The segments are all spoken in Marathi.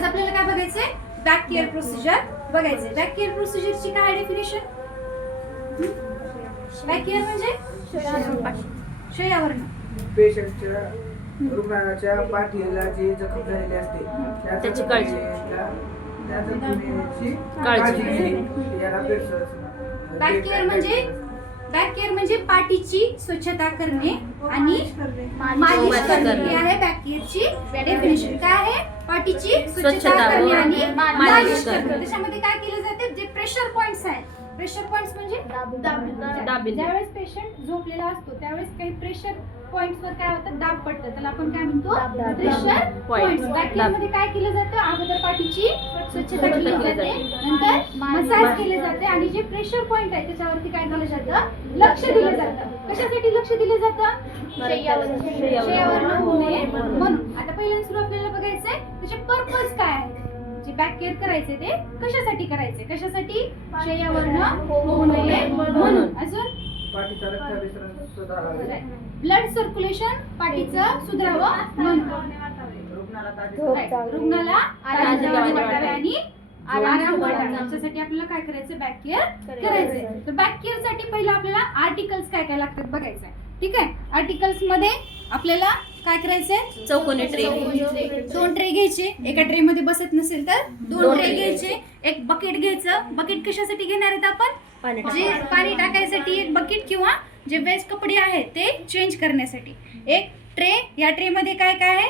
आज आपल्याला काय बघायचंय, बॅक केअर प्रोसिजर बघायचंय. बॅक केअर प्रोसिजरची काय डेफिनेशन? बॅक केअर म्हणजे शय्यावरण. पेशंटच्या रुग्णाच्या पाठीला जे जखम झालेली असते त्याची काळजी. त्या जखमेची काळजी घेणे याला बॅक केअर म्हणजे पाठीची स्वच्छता करणे आणि मालिश करणे. हे आहे बॅक केअरची डेफिनेशन. काय आहे? पाठीची स्वच्छता करणे आणि मालिश करणे. त्याच्यामध्ये काय केलं जाते? जे प्रेशर पॉइंट्स आहेत, प्रेशर पॉइंट्स म्हणजे दाब. ज्यावेळेस पेशंट झोपलेला असतो त्यावेळेस काही प्रेशर पॉइंट्स वर काय होतं? दाब पडतं. त्याला आपण काय म्हणतो? Pressure points. बॅक केअर मध्ये काय केलं जातं? अगोदर पाठीची स्वच्छता केली जाते, नंतर मसाज केले जाते आणि जे प्रेशर पॉइंट आहे त्याच्यावरती काय केलं जातं? लक्ष दिलं जातं. कशासाठी लक्ष दिलं जातं? शय्यावरण होऊ नये म्हणून. आता पहिल्यांदा सुरू आपल्याला बघायचंय त्याचे पर्पज काय आहे. जे बॅक केअर करायचे ते कशासाठी करायचे? कशासाठी? शय्यावरण होऊ नये म्हणून. अजून ब्लड सर्क्युलेशन पाठीचं सुधारावं म्हणून. रुग्णाला ताजतवाने वाटावे आणि आराम वाटावा याच्यासाठी आपल्याला काय करायचं? बॅक केअर करायचंय. तर बॅक केअर साठी पहिला आपल्याला आर्टिकल्स काय काय लागतात बघायचं. ठीक आहे. आर्टिकल्स मध्ये आपल्याला काय करायचंय? चौकोनी ट्रे. 2 ट्रे घ्यायचे. एका ट्रे मध्ये बसत नसेल तर 2 ट्रे घ्यायचे. एक बकेट घ्यायचं. बकेट कशासाठी घेणार आहेत आपण? जे पाणी टाकायसाठी एक बकेट किंवा जे वेस्ट कपडे आहेत ते चेंज करण्यासाठी. एक ट्रे. या ट्रे मध्ये काय काय आहे?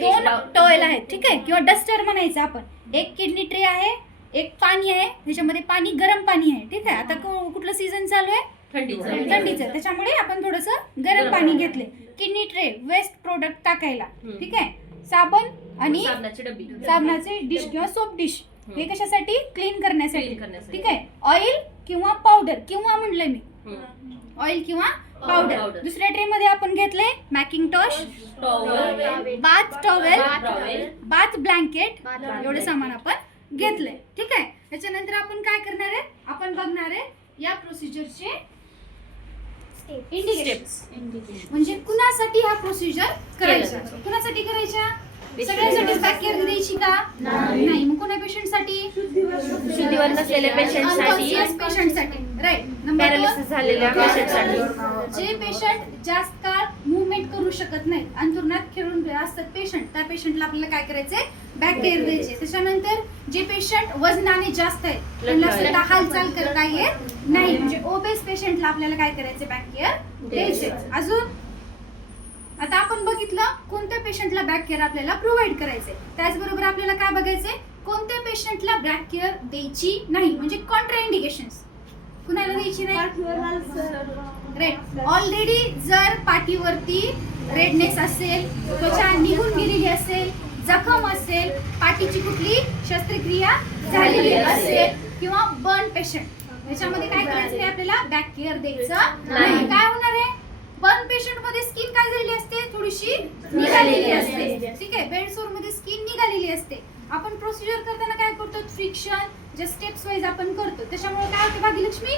2 टॉवेल आहेत. ठीक आहे, किंवा डस्टर म्हणायचं आपण. एक किडनी ट्रे आहे, एक पाणी आहे, त्याच्यामध्ये पाणी गरम पाणी आहे. ठीक आहे. आता कुठलं सीझन चालू आहे? थंडीचं. त्याच्यामुळे आपण थोडंसं गरम पाणी घेतले. किडनी ट्रे वेस्ट प्रोडक्ट टाकायला. ठीक आहे. साबण आणि साबणाचे डिश किंवा सोप डिश हे कशासाठी? क्लीन करण्यासाठी. ठीक आहे. ऑइल किंवा पावडर किंवा म्हणले मी ऑइल किंवा पावडर. दुसऱ्या ट्रे मध्ये आपण घेतले मॅकिंटॉश, बाथ टॉवेल, बाथ ब्लँकेट, एवढे सामान आपण घेतले. ठीक आहे. त्याच्यानंतर आपण काय करणार आहे? आपण बघणार आहे या प्रोसिजरचे इंडिकेशन्स. म्हणजे कुणासाठी हा प्रोसिजर करायचा? कुणासाठी करायचा? सगळ्यांसाठी बॅक केअर द्यायची का? नाही. मग कोणा पेशंटसाठी? शुद्धीवर नसलेल्या पेशंटसाठी, राईट. पॅरालिसिस झालेल्या पेशंटसाठी, जे पेशंट जास्त काळ मूवमेंट करू शकत नाहीत, अंथरुणात खेळून असतात पेशंट, त्या पेशंटला आपल्याला काय करायचंय? बॅक केअर द्यायचे. त्याच्यानंतर जे पेशंट वजनाने जास्त आहेत, त्यांना सुद्धा हालचाल करता येत नाही, म्हणजे ओबेस पेशंटला आपल्याला काय करायचं? बॅक केअर द्यायचे. अजून आता आपण बघितलं कोणत्या पेशंटला बॅक केअर आपल्याला प्रोव्हाइड करायचे. त्याचबरोबर आपल्याला काय बघायचंय? कोणत्या पेशंटला बॅक केअर द्यायची नाही, म्हणजे कॉन्ट्रा इंडिकेशन्स. कुणाला द्यायची नाही? राईट. ऑलरेडी जर पाठीवरती रेडनेस असेल, त्वचा निघून गेलेली असेल, जखम असेल, पाठीची कुठली शस्त्रक्रिया झालेली असेल किंवा बर्न पेशंट, याच्यामध्ये काय करायचं नाही, आपल्याला बॅक केअर द्यायचं नाही. काय होणार आहे? बर्न पेशंट मध्ये स्किन काय झालेली असते? थोडीशी निघालेली असते. ठीक आहे. बेड सोर मध्ये स्किन निघालेली असते. आपण प्रोसिजर करताना काय करतो? फ्रिक्शन जे स्टेप्स वाईज आपण करतो, त्याच्यामुळे काय होते भाग्यलक्ष्मी?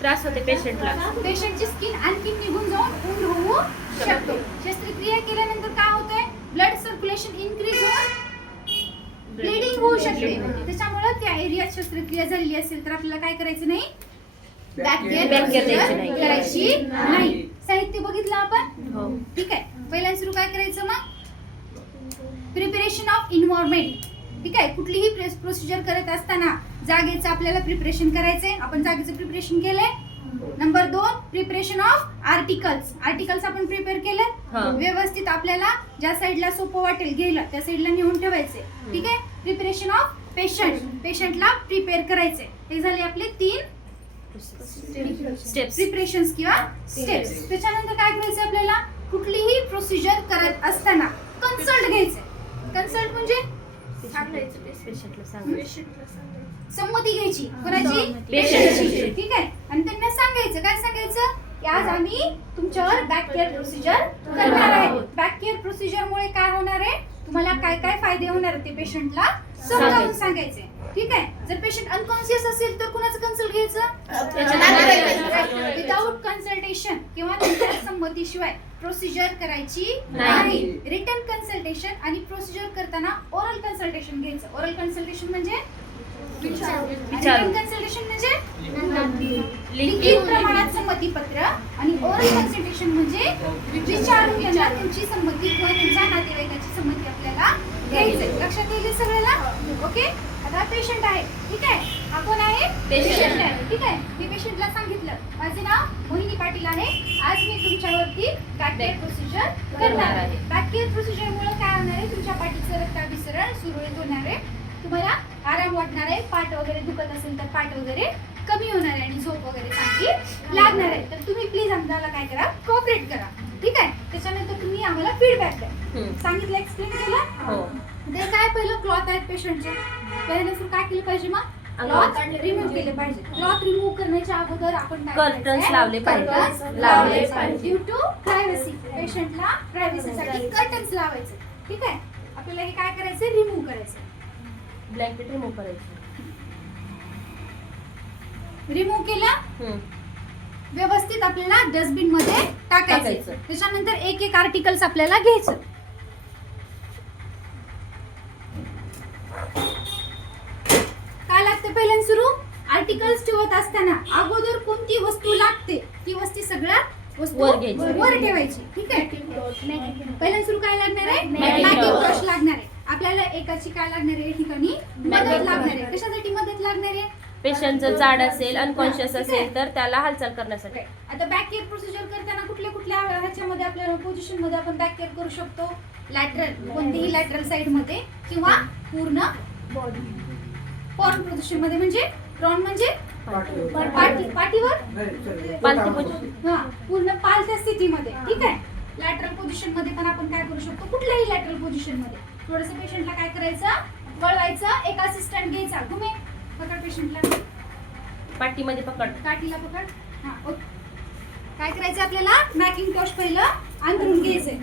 त्रास होते पेशंटला. पेशंटची स्किन आणखी निघून जाऊन वुंड होऊ शकतो. शस्त्रक्रिया केल्यानंतर काय होतंय? ब्लड सर्क्युलेशन इन्क्रीज होऊन ब्लिडिंग होऊ शकते. त्याच्यामुळे त्या एरियात शस्त्रक्रिया झालेली असेल तर आपल्याला काय करायचं नाही? बॅक केअर करायची नाही. साहित्य बघितलं आपण. ठीक आहे. पहिल्यांदा सुरू काय करायचं? मग प्रिपरेशन ऑफ एन्व्हायरमेंट. ठीक आहे. कुठलीही प्रोसिजर करत असताना जागेचं आपल्याला प्रिपरेशन करायचंय. आपण जागेचं प्रिपरेशन केलंय. Number 2 preparation of articles. Articles आपण प्रिपेअर केलं व्यवस्थित. आपल्याला ज्या साईडला सोपं वाटेल घ्यायला त्या साईडला नेऊन ठेवायचे. ठीक आहे. प्रिपरेशन ऑफ पेशंटला प्रिपेअर करायचे. हे झाले आपले 3 स्टेप्स, प्रिपरेशन्स किंवा स्टेप्स. त्याच्यानंतर काय करायचं? आपल्याला कुठलीही प्रोसिजर करत असताना कन्सल्ट घ्यायचे. कन्सल्ट म्हणजे संमती घ्यायची. कोणाची? पेशंटची. ठीक आहे. आणि त्यांना सांगायचं. काय सांगायचं? की आज आम्ही तुमच्यावर बॅक केअर प्रोसिजर करणार आहे. बॅक केअर प्रोसिजर मुळे काय होणार आहे? तुम्हाला काय काय फायदे होणार आहेत ते पेशंटला समजावून सांगायचे. ठीक आहे. जर पेशंट अनकॉन्शियस असेल तर कुणाचं कन्सल्ट घ्यायचं? विदाउट कन्सल्टेशन किंवा त्यांच्या संमतीशिवाय प्रोसिजर करायची नाही. रिटन कन्सल्टेशन आणि प्रोसिजर करताना ओरल कन्सल्टेशन घ्यायचं. ओरल कन्सल्टेशन म्हणजे रिटन कन्सल्टेशन म्हणजे लिखित प्रमाणात संमती पत्र आणि ओरल कन्सल्टेशन म्हणजे विचारून त्यांना त्यांची संमती किंवा त्यांच्या नातेवाईकाची संमती आपल्याला घ्यायचं. लक्षात येईल सगळ्याला? ओके. आता पेशंट आहे. ठीक आहे. हा कोण आहे? पेशंट आहे. ठीक आहे. मी पेशंटला सांगितलं माझे नाव मोहिनी पाटील आहे. आज मी तुमच्यावरती बॅककेअर प्रोसिजर करणार आहे. बॅककेअर प्रोसिजर मुळे काय होणार आहे? तुमच्या पाठीचं रक्ताभिसरण सुरळीत होणार आहे. तुम्हाला आराम वाटणार आहे. पाठ वगैरे दुखत असेल तर पाठ वगैरे कमी होणार आहे आणि झोप वगैरे चांगली लागणार आहे. तर तुम्ही प्लीज आम्हाला काय करा? कोऑपरेट करा. ठीक आहे. त्याच्यानंतर तुम्ही आम्हाला फीडबॅक द्या. सांगितलं, एक्सप्लेन केलं. ते काय पहिलं क्लॉथ आहेत पेशंटचे. पहिल्यानंतर काय केलं पाहिजे? मग क्लॉथ रिमूव्ह केले पाहिजे. क्लॉथ रिमूव्ह करण्याच्या अगोदर आपण कर्टन्स लावले पाहिजे. Due to privacy. पेशंटला प्रायव्हसीसाठी कर्टन्स लावायचे. ठीक आहे. आपल्याला हे काय करायचं? रिमूव्ह करायचं. ब्लँकेट रिमूव्ह करायचं. रिमूव्ह केलं व्यवस्थित आपल्याला डस्टबिन मध्ये टाकायचं. त्याच्यानंतर एक एक आर्टिकल्स आपल्याला घ्यायचं. काय लागतं पहिल्यांदा सुरू? आर्टिकल्स ठेवत असताना अगोदर कोणती वस्तू लागते ती वस्तू सगळ्यात वस्तू वर घ्यायची. वर ठेवायची. ठीक आहे. पहिल्यांदा सुरू काय लागणार आहे? मॅगिंग ब्रश लागणार आहे. आपल्याला एकाची काय लागणार आहे? या ठिकाणी मदत लागणार आहे. कशासाठी मदत लागणार आहे? पेशंट जर जाड असेल, अनकॉन्शियस असेल तर त्याला हालचाल करण्यासाठी. आता बॅक केअर प्रोसिजर करताना कुठल्या कुठल्या ह्याच्यामध्ये आपल्याला पोझिशन मध्ये आपण बॅक केअर करू शकतो? लॅटरल, कोणतीही लॅटरल साइड मध्ये किंवा पूर्ण बॉडी. पॉन पोझिशन मध्ये म्हणजे प्रॉन म्हणजे पाठीवर पालथी पोझिशन. हा, पूर्ण पालथ्या स्थितीमध्ये. ठीक आहे. लॅटरल पोझिशन मध्ये पण आपण काय करू शकतो? कुठल्याही लॅटरल पोझिशन मध्ये थोडस पेशंटला काय करायचं? वळवायचं. एक असिस्टंट घ्यायचा. घुमे पकड पेशंटला. पाठीमध्ये पकड. काठीला पकड. हा, ओके. काय करायचं आपल्याला? मॅकिंटॉश पहिलं अंथरून घ्यायचंय.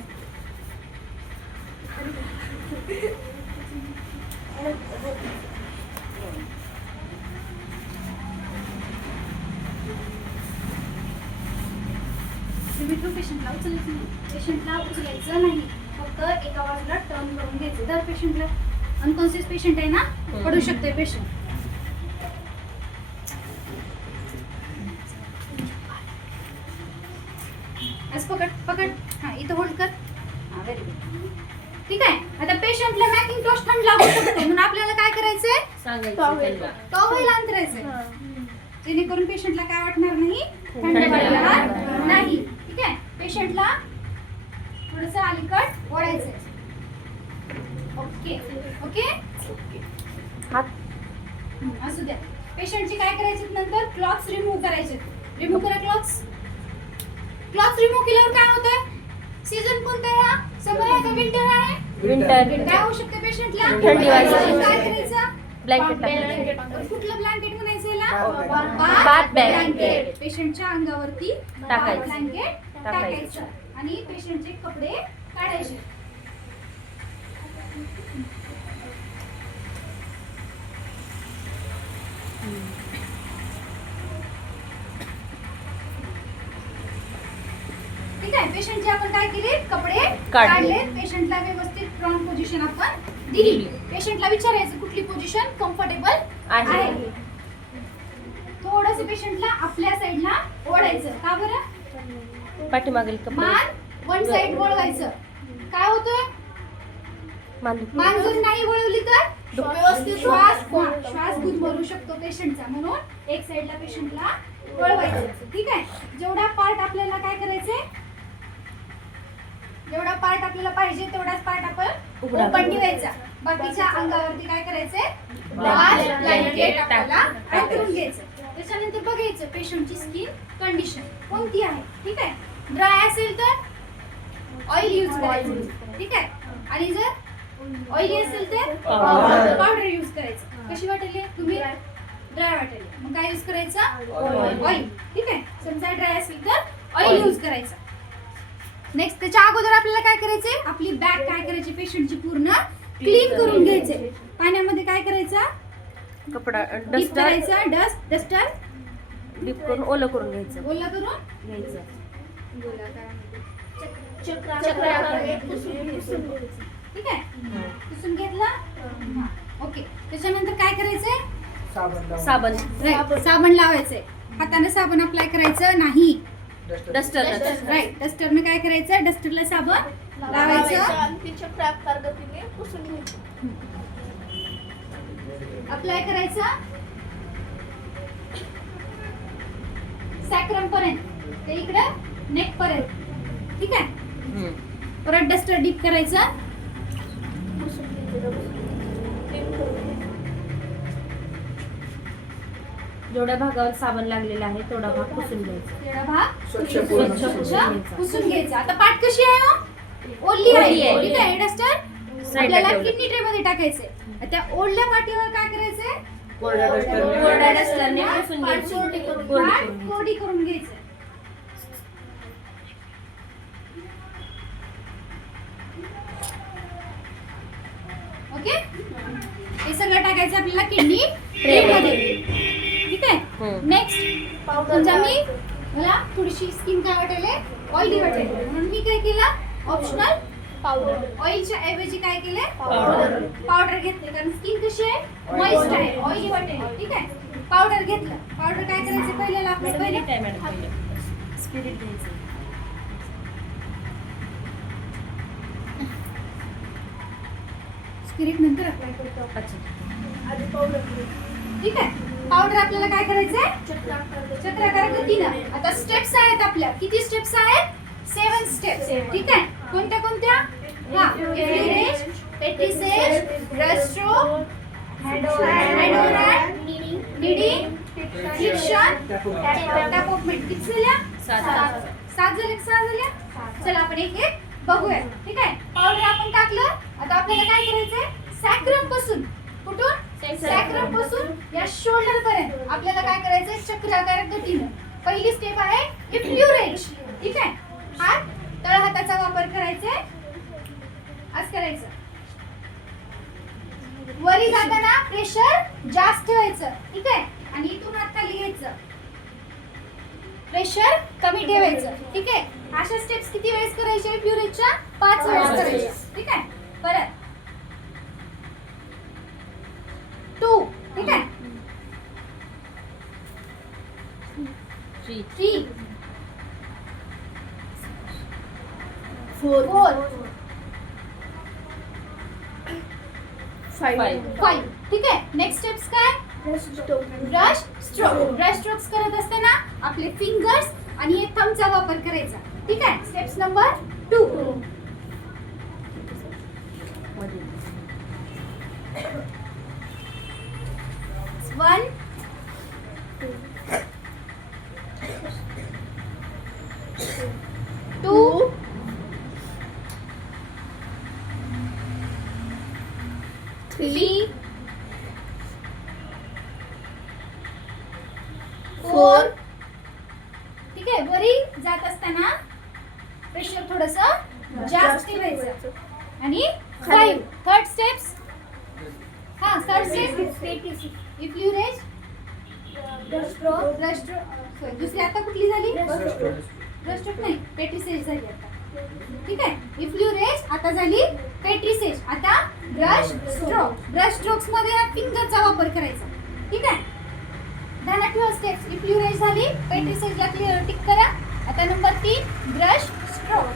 पेशंटला उचलायचं नाही. पेशंटला उचलायचं नाही. फक्त एका बाजूला टर्न करून घ्यायचं. दर पेशंटला अनकॉन्शियस पेशंट आहे ना, पडू शकते पेशंट. आज पकड पकड. हा, इथं होल्ड कर. हा, व्हेरी गुड. ठीक आहे. आता पेशंटला मॅकिंटॉश थंड लागू शकतो म्हणून आपल्याला काय करायचंय? सांगायचं. टॉवेल अंतरायचंय जेणेकरून पेशंटला काय वाटणार नाही? थंड वाटणार नाही. ठीक आहे. पेशंटला थोडंसं अलीकड ओढायचंय. Okay okay. हात असू द्या. पेशंटची काय करायचे? नंतर क्लॉथ्स रिमूव्ह करायचे. रिमूव्ह करा क्लॉथ्स. क्लॉथ्स रिमूव्ह केल्यावर काय होतंय? सीझन कोणता आहे? हा समर आहे का विंटर आहे? विंटर. काय होऊ शकते पेशंटला? थंडी वाजते. काय करायचं? ब्लँकेट टाकायचं. कुठलं ब्लँकेट म्हणायचं याला? Bath blanket. पेशंटच्या अंगावरती टाकायचं. ब्लँकेट टाकायचं आणि पेशंटचे कपडे काढायचे. ठीक आहे. पेशंटचे आपण काय केले? कपडे काढले. पेशंटला व्यवस्थित प्रॉन पोझिशन आपण दिली. पेशंटला विचारायचं कुठली पोझिशन कम्फर्टेबल आहे. थोडंसं पेशंटला आपल्या साईडला ओढायचं. का बरं? पाठीमागील कपडे. मान वन साइड वळवायचं. काय होतंय? मान जर नाही वळवली तर व्यवस्थित श्वास गुदमरू शकतो पेशंटचा. म्हणून एक साइडला पेशंटला वळवायचं. ठीक आहे. जेवढा पार्ट आपल्याला काय करायचंय? जेवढा पार्ट आपल्याला पाहिजे तेवढाच पार्ट आपण ओपन ठेवायचा. बाकीच्या अंगावरती काय करायचंय? ब्लँकेट आपल्याला अंथरून घ्यायचं. त्याच्यानंतर बघायचं पेशंटची स्किन कंडिशन कोणती आहे. ठीक आहे. ड्राय असेल तर ऑइल यूज करायचं. ठीक आहे. आणि जर ऑइली असेल तर पावडर यूज करायचं. कशी वाटेल तुम्ही? ड्राय वाटेल मग काय यूज करायचं? ऑइल. ठीक आहे. समजा ड्राय असेल तर ऑइल यूज करायचं. नेक्स्ट त्याच्या अगोदर आपल्याला काय करायचंय, आपली बॅग काय करायची पेशंटची पूर्ण क्लीन करून घ्यायचे. पाण्यामध्ये काय करायचं, कपडा डीप डस्टर करायचं, डस्टर डीप करून ओलं करून घ्यायचं ओला करून घ्यायचं. बोला काय म्हणते. चक्राकाराने ठीक आहे, पुसून घेतला. हा, ओके. त्याच्यानंतर काय करायचंय, साबण लावून. साबण राईट, साबण लावायचंय. हाताने साबण अप्लाय करायचं नाही. डस्टर राईट, डस्टरने काय करायचं, डस्टरला साबण लावायचं. आणि ती चक्राकार गतीने पुसून घ्यायची. अप्लाय करायचं सॅक्रम पर्यंत ते इकडं नेक पर्यंत. ठीक आहे, परत डस्टर डीप करायचं. पुसून घ्यायची. क्लीन करून घ्यायची. जेवढ्या भागावर साबण लागलेला आहे तेवढा भाग पुसून घ्यायचा. तेवढा भाग स्वच्छ पूर्ण स्वच्छ पुसून स्वच्छ पुसून घ्यायचा. आता पाठ कशी आहे हो? ओली ओली आहे. आहे. ठीक आहे, डस्टर साईडला आपल्याला ठेवलं. किडनी ट्रे मध्ये टाकायचंय. त्या ओढल्या पाठीवर काय करायचंय, कोरड्या डस्टरने कोरड्या डस्टरने पुसून पाठ घ्यायची. कोरडी करून कोरडी पाठ करून घ्यायची. कोरडी करून घ्यायचं. ओके, हे सगळं टाकायचं आपल्याला किडनी ट्रे मध्ये. ठीक आहे, नेक्स्ट समजा मला थोडीशी स्किन काय वाटेल, ऑइली वाटेल, म्हणून मी काय केलं, ऑप्शनल पावडर ऑइलच्या ऐवजी काय केले, पावडर पावडर घेतले. कारण स्किन कशी आहे, मॉइस्ट आहे, ऑइली वाटेल. ठीक आहे, पावडर घेतलं. पावडर काय करायचं, पहिल्याला आपण पहिले स्पिरिट घ्यायचं. स्पिरिट नंतर अप्लाय करतो. अच्छा, आधी पावडर ठीक आहे, पावडर आपल्याला काय करायचंय, चक्राकार चक्राकार गतीनं. आता स्टेप्स आहेत आपल्या, किती स्टेप्स आहेत, 7 स्टेप्स. ठीक आहे, कोणत्या कोणत्या, हा, effleurage, petrissage, brush stroke, hand over hand, kneading, friction, tapotement. किती झाल्या, 7 झाल्या, 6 झाल्या. चला आपण एक एक बघूया. ठीक आहे, पावडर आपण टाकलं. आता आपल्याला काय करायचंय, सॅक्रम पासून, कुठून, सॅक्रम पासून या शोल्डर पर्यंत आपल्याला काय करायचंय, चक्राकार गतीनं. पहिली स्टेप आहे इफ्ल्युरेज. ठीक आहे, हात तळ हाताचा वापर करायचा, असं करायचं. वरी जाताना प्रेशर जास्त ठेवायचं. ठीक आहे, आणि इथून हात खाली घ्यायचं, प्रेशर कमी ठेवायचं. ठीक आहे, अशा स्टेप्स किती वेळेस करायचे, फ्ल्युरेजच्या 5 वेळेस करायचे. ठीक आहे, परत 2. ठीक आहे, 3, 4, 5. ठीक आहे, नेक्स्ट स्टेप्स काय, ब्रश स्ट्रोक. ब्रश स्ट्रोक्स करत असताना आपले फिंगर्स आणि हे थंबचा वापर करायचा. ठीक आहे, स्टेप्स नंबर 2. वन, 2, 3, 4. ठीक आहे, वरी जात असताना प्रेशर थोडस जास्त ठेवायचं. आणि 5. थर्ड स्टेप्स, हा, थर्ड स्टेप इफ्ल्युरेज, ब्रश स्ट्रोक. दुसरी आता कुठली झाली, ब्रश स्ट्रोक नाही, पेट्रिसेज झाली आता. ठीक आहे, इफ्ल्युरेज आता झाली, पेट्रिसेज आता ब्रश स्ट्रोक. ब्रश स्ट्रोक्स मध्ये या फिंगरचा वापर करायचा. ठीक आहे, ध्यानात ठेवा स्टेप्स. इफ्ल्युरेज झाली, पेट्रिसेजला क्लिअर टिक करा. आता नंबर 3 ब्रश स्ट्रोक.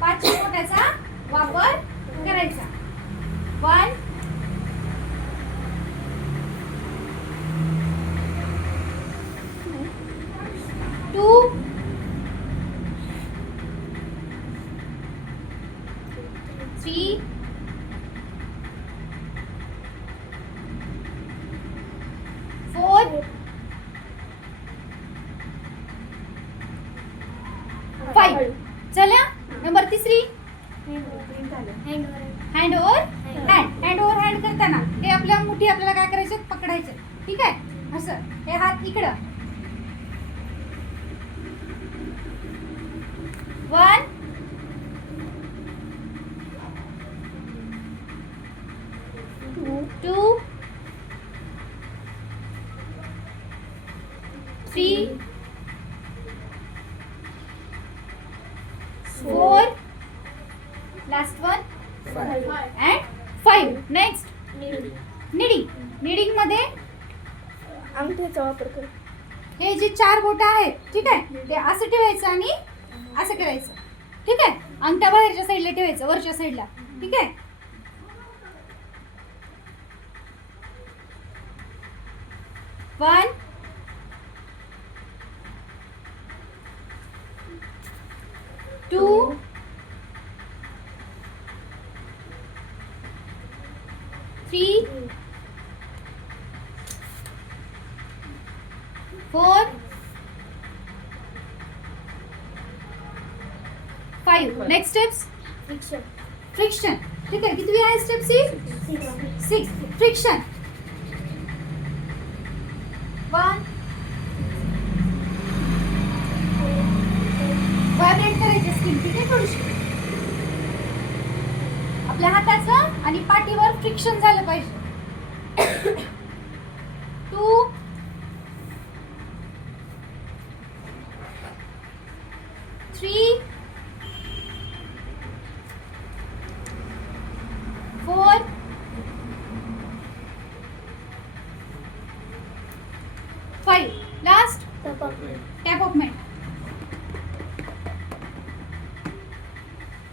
5 बोटाचा वापर करायचा. 1, 2, 3, 4, 5. चला, number 3 hand over hand. Hand over hand करताना हे आपल्या मुठी आपल्याला काय करायचं, पकडायचं. ठीक आहे, असं हे हात इकडं 1 2 3 4 last one and 5 next needing मध्ये अंगठ्याचा वापर कर. हे जे 4 बोट आहेत ठीक आहे ते असं ठेवायचं आणि असं करायचं ठीक आहे अंगठा बाहेरच्या साईडला ठेवायचं वरच्या साईडला ठीक आहे 1 2 3 4 5 नेक्स्ट स्टेप्स फ्रिक्शन. फ्रिक्शन ठीक आहे कितवी आहे स्टेप 6 फ्रिक्शन 1 व्हायब्रेट करायचे स्किन ठीक आहे थोडीशी आपल्या हाताचं आणि पाठीवर फ्रिक्शन झालं पाहिजे 2 3 4 5 लास्ट टॅप ऑफ मेट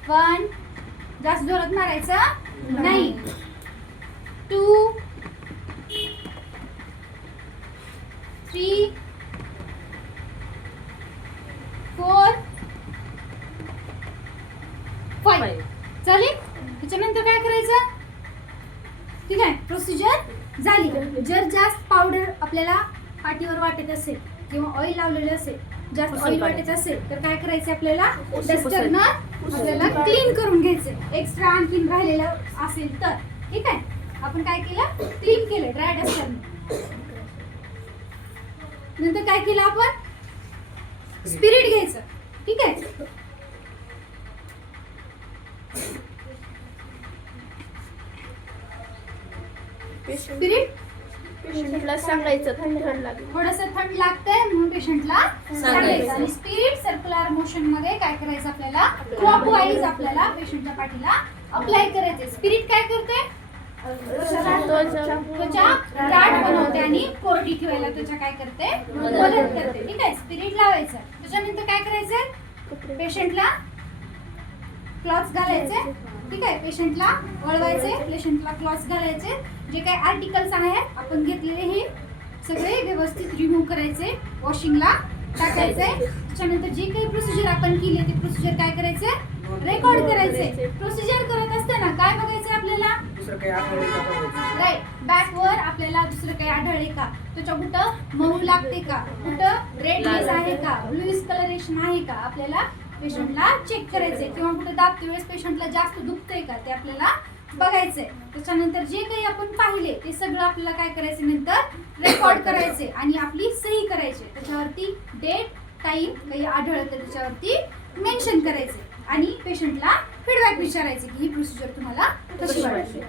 1 जास्त जोरात मारायचं नाही 2 3 4 5 चालेल त्याच्यानंतर काय करायचं ठीक आहे प्रोसिजर झाली जर जास्त पावडर आपल्याला पाठीवर वाटत असेल किंवा ऑइल लावलेलं असेल जास्त ऑइल वाटत असेल तर काय करायचं आपल्याला डस्टरनं आपल्याला क्लीन करून घ्यायचं एक्स्ट्रा आणखीन राहिलेलं असेल तर ठीक आहे आपण काय केलं क्लीन केलं ड्राय डस्टरनं नंतर काय केलं आपण स्पिरिट घ्यायचं ठीक आहे स्पिरिट पेशंटला सांगायचं थंड लागेल. थोडस थंड लागतंय म्हणून पेशंटला सांगायचं आणि स्पिरिट सर्क्युलर मोशन मध्ये काय करायचं आपल्याला क्लॉकवाईज आपल्याला पेशंटच्या पाठीला अप्लाय करायचे स्पिरिट काय करते त्वचा दाट बनवते आणि कोरडी ठेवायला त्वचा काय करते मदत करते ठीक आहे स्पिरिट लावायचं त्याच्यानंतर काय करायचं पेशंटला क्लॉथ्स घालायचे ठीक आहे पेशंटला वळवायचे पेशंटला क्लॉथ्स घालायचे जे काही आर्टिकल्स आहेत आपण घेतलेले हे सगळे व्यवस्थित रिमूव्ह करायचे वॉशिंगला टाकायचे त्याच्यानंतर जे काही प्रोसिजर आपण केली ते प्रोसिजर काय करायचे रेकॉर्ड करायचे प्रोसिजर करत असताना काय बघायचं आपल्याला दुसरं काही आठवडे का बघायचं. राईट बॅकवर आपल्याला दुसरं काही आढळले का त्याच्या कुठं मऊ लागते का कुठं रेडनेस आहे का ब्लूइश कलरेशन आहे का आपल्याला पेशंटला चेक करायचे किंवा कुठे दाबते वेळेस पेशंटला जास्त दुखतंय का ते आपल्याला बघायचंय त्याच्यानंतर जे काही आपण पाहिले ते सगळं आपल्याला काय करायचे नंतर रेकॉर्ड करायचे आणि आपली सही करायची त्याच्यावरती डेट टाइम काही आढळलं तर त्याच्यावरती मेन्शन करायचे आणि पेशंटला फीडबॅक विचारायचे की ही प्रोसिजर तुम्हाला कशी वाटली